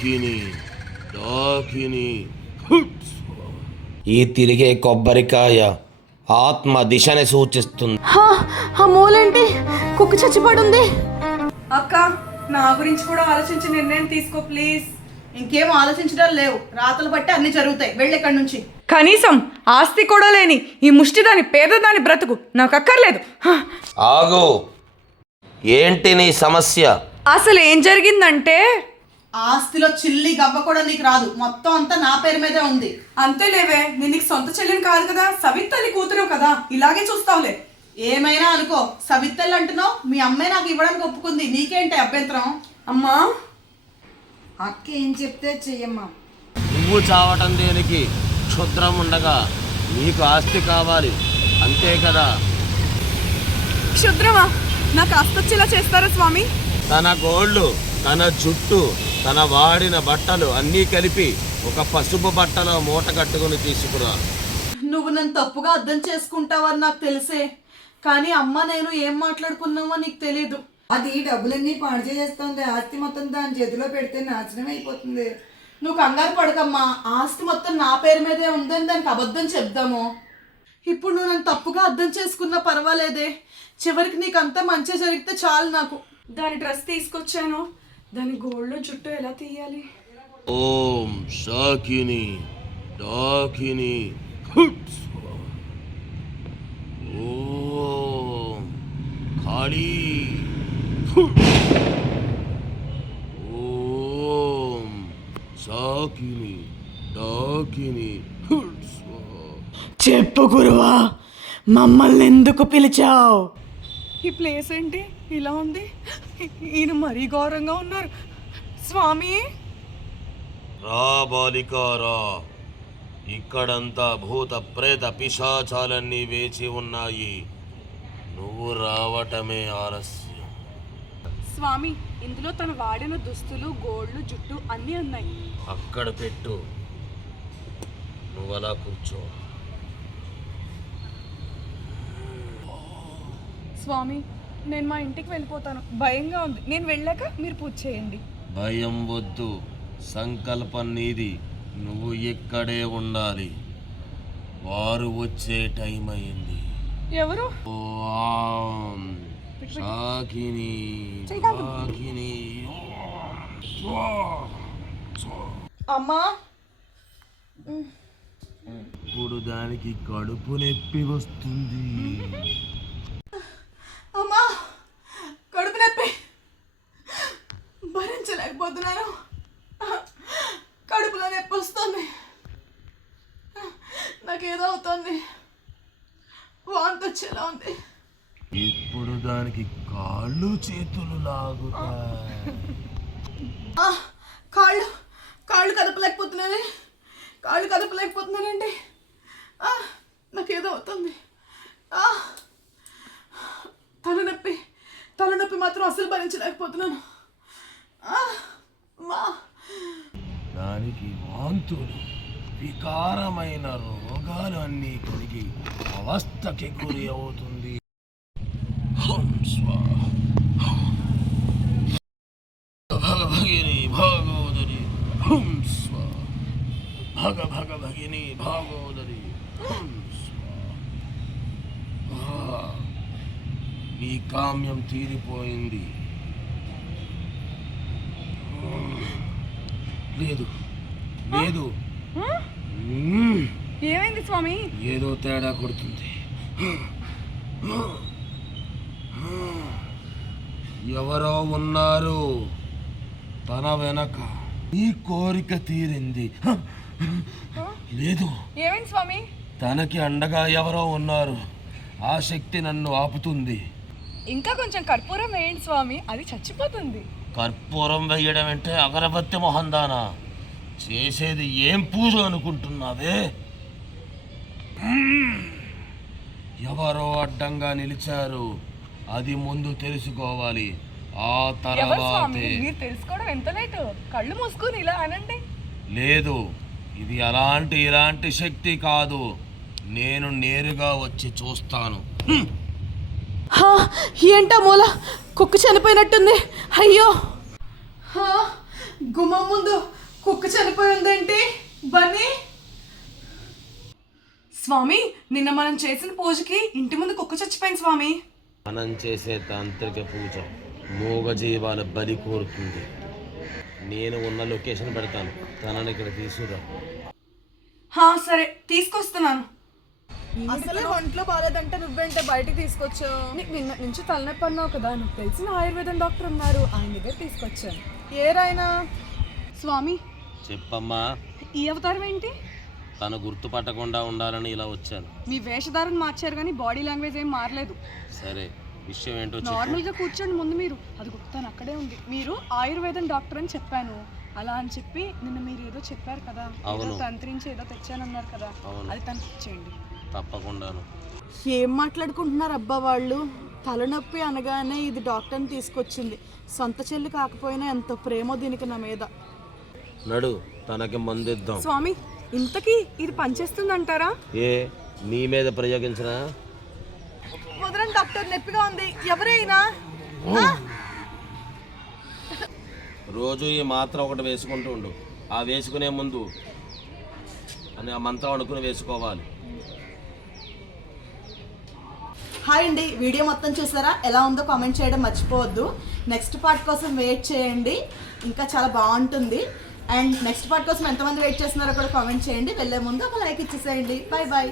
డాకిని డాకిని. ఈ తిరిగే కొబ్బరికాయ ఆత్మ దిశని సూచిస్తుంది. ఆ మూలేంటి కుక్క చచ్చిపడుంది. అక్క, నా గురించి కూడా ఆలోచించి నిర్ణయం తీసుకో ప్లీజ్. ఇంకేం ఆలోచించడం లేవు, రాతలు బట్టి అన్ని జరుగుతాయి. వెళ్ళెక్కడి నుంచి. కనీసం ఆస్తి కూడా లేని ఈ ముష్టిదాని పేదదాని బ్రతుకు నాకు అక్కర్లేదు. ఆగు, ఏంటి నీ సమస్య? అసలు ఏం జరిగిందంటే, ఆస్తిలో చిల్లి గవ్వ కూడా నీకు రాదు, మొత్తం అంతా నా పేరు మీదే ఉంది. అంతేలేవే, నేను నీకు సొంత చెల్లిని కాదు కదా, సవితల్లి కూతురు కదా, ఇలాగే చూస్తావులే. ఏమైనా అనుకో, సవిత్తెలు అంటున్నావు, మీ అమ్మాయి నాకు ఇవ్వడానికి ఒప్పుకుంది, నీకేంటి అభ్యంతరం? అమ్మా, అక్క ఏం చెప్తే చెయ్యమ్మా. నువ్వు చావటం దేనికి? క్షుద్రం ఉండగా నీకు ఆస్తి కావాలి అంతే కదా. క్షుద్రమా? నాకు ఆస్తొచ్చేలా చేస్తారా స్వామి? తన గోళ్ళు, తన జుట్టు, తన వాడిన బట్టలు అన్నీ కలిపి ఒక పసుపు బట్టలో మూట కట్టుకుని తీసుకురా. నువ్వు నన్ను తప్పుగా అర్థం చేసుకుంటావని నాకు తెలిసే, కానీ అమ్మ నేను ఏం మాట్లాడుకున్నావో నీకు తెలీదు. అది డబ్బులన్నీ పాడు చేస్తుంది, ఆస్తి మొత్తం దాని చేతిలో పెడితే నాశనం అయిపోతుంది. నువ్వు కంగారు పడకమ్మా, ఆస్తి మొత్తం నా పేరు మీదే ఉందని దానికి అబద్ధం చెప్దాము. ఇప్పుడు నువ్వు నన్ను తప్పుగా అర్థం చేసుకున్నా పర్వాలేదే, చివరికి నీకంతా మంచి జరిగితే చాలు నాకు. దాని డ్రెస్ తీసుకొచ్చాను, దాని గోల్డ్ జుట్టు ఎలా తీయాలి? ఓం శాకిని డాకిని. ఓం కాళీ. ఓం శాకిని డాకిని. చెప్పు గురువా, మమ్మల్ని ఎందుకు పిలిచావు? ఈ ప్లేస్ ఏంటి ఇలా ఉంది? ఈయన మరీ ఘోరంగా ఉన్నారు. స్వామి, రా బాలికారా, ఇక్కడంతా భూత ప్రేత పిశాచాలన్నీ వేచి ఉన్నాయి, నువ్వు రావటమే ఆలస్యం. స్వామి, ఇందులో తను వాడిన దుస్తులు, గోళ్ళు, జుట్టు అన్నీ ఉన్నాయి. అక్కడ పెట్టు, నువ్వు అలా కూర్చో. స్వామి, నేను మా ఇంటికి వెళ్ళిపోతాను, భయంగా ఉంది. నేను వెళ్ళాక మీరు పూజ చేయండి. భయం వద్దు, సంకల్పం నీది, నువ్వు ఇక్కడే ఉండాలి. వారు వచ్చే టైం అయింది. ఎవరు? ఓం శాకిని డాకిని. అమ్మా, ఇప్పుడు దానికి కడుపు నొప్పి వస్తుంది. అమ్మా, కడుపు నొప్పి భరించలేకపోతున్నాను, కడుపులో నొప్పి వస్తుంది, నాకేదో అవుతుంది, వాంతి వచ్చేలా ఉంది. ఇప్పుడు దానికి కాళ్ళు చేతులు లాగుతాయి. కాళ్ళు కాళ్ళు కదపలేకపోతున్నానే, కాళ్ళు కదపలేకపోతున్నానండి, నాకేదో అవుతుంది. తలనొప్పి మాత్రం అసలు భరించలేకపోతున్నాను. దానికి వాంతులు, వికారమైన రోగాలు అన్నీ కలిగి అవస్థకి గురి అవుతుంది. భగభగిని భాగోదరి. భగభగిని భాగోదరి. నీ కామ్యం తీరిపోయింది. లేదు లేదు, ఏమైంది స్వామి? ఏదో తేడా కొడుతుంది. ఎవరో ఉన్నారు తన వెనక. నీ కోరిక తీరింది. లేదు, ఏమైంది స్వామి? తనకి అండగా ఎవరో ఉన్నారు, ఆ శక్తి నన్ను ఆపుతుంది. ఇంకా కొంచెం కర్పూరం వేయండి స్వామి, అది చచ్చిపోతుంది. కర్పూరం వేయడం అంటే అగరబత్తి మొహందానా? చేసేది ఏం పూజ అనుకుంటున్నావే? ఎవరో అడ్డంగా నిలిచారు, అది ముందు తెలుసుకోవాలి, ఆ తర్వాతే. మీరు తెలుసుకోవడం ఎంత లేటు, కళ్ళు మూసుకుని ఇలా అనండి. లేదు, ఇది ఇలాంటి శక్తి కాదు, నేను నేరుగా వచ్చి చూస్తాను. ఏంటా మూల, కుక్క చనిపోయినట్టుంది. అయ్యో, గుమ్మం ముందు కుక్క చనిపోయి ఉందేంటి బన్నీ? స్వామి నిన్న మనం చేసిన పూజకి ఇంటి ముందు కుక్క చచ్చిపోయింది స్వామి. మనం చేసే తాంత్రిక పూజ మూగజీవాల బలి కోరుతుంది. నేను ఉన్న లొకేషన్ పెడతాను, తనని ఇక్కడ తీసుకురా. సరే తీసుకొస్తున్నాను. అసలే ఒంట్లో బాగాలేదంటే నువ్వేంటే బయటికి తీసుకొచ్చావు? నీకు నిన్న నుంచి తలనొప్పి అన్నావు కదా, నాకు తెలిసిన ఆయుర్వేదం డాక్టర్ ఉన్నారు, ఆయన దగ్గర తీసుకొచ్చాను. ఏరైనా స్వామి చెప్పమ్మా. ఈ అవతారం ఏంటి? తను గుర్తుపట్టకుండా ఉండాలని ఇలా వచ్చాను. మీ వేషధారణ మార్చారు కానీ బాడీ లాంగ్వేజ్ ఏం మారలేదు. సరే, విషయం ఏంటో చెప్పు. నార్మల్ గా కూర్చోండి ముందు మీరు. అది గుర్తాను అక్కడే ఉంది. మీరు ఆయుర్వేదం డాక్టర్ అని చెప్పాను, అలా అని చెప్పి నిన్న మీరు ఏదో చెప్పారు కదా, ఏదో తంత్రించి ఏదో తెచ్చానన్నారు కదా, అది తనకి ఇచ్చేయండి. తప్పకుండాను. ఏం మాట్లాడుకుంటున్నారు అబ్బా వాళ్ళు? తలనొప్పి అనగానే ఇది డాక్టర్ని తీసుకొచ్చింది. సొంత చెల్లి కాకపోయినా ఎంతో ప్రేమ దీనికి నా మీద. నడు, తనకి మందిద్దాం. స్వామి ఇంతకీ ఇది పనిచేస్తుంది అంటారా? ఏ నీ మీద ప్రయోగించనా? వదలండి డాక్టర్, నొప్పిగా ఉంది. ఎవరైనా రోజు ఈ మాత్ర ఒకటి వేసుకుంటూ ఉండు. ఆ వేసుకునే ముందు అని ఆ మంత్రం అనుకుని వేసుకోవాలి. హాయ్ అండి, వీడియో మొత్తం చూసారా? ఎలా ఉందో కామెంట్ చేయడం మర్చిపోవద్దు. నెక్స్ట్ పార్ట్ కోసం వెయిట్ చేయండి, ఇంకా చాలా బాగుంటుంది. అండ్ నెక్స్ట్ పార్ట్ కోసం ఎంతమంది వెయిట్ చేస్తున్నారో కూడా కామెంట్ చేయండి. వెళ్ళే ముందు ఒక లైక్ ఇచ్చేసేయండి. Bye bye.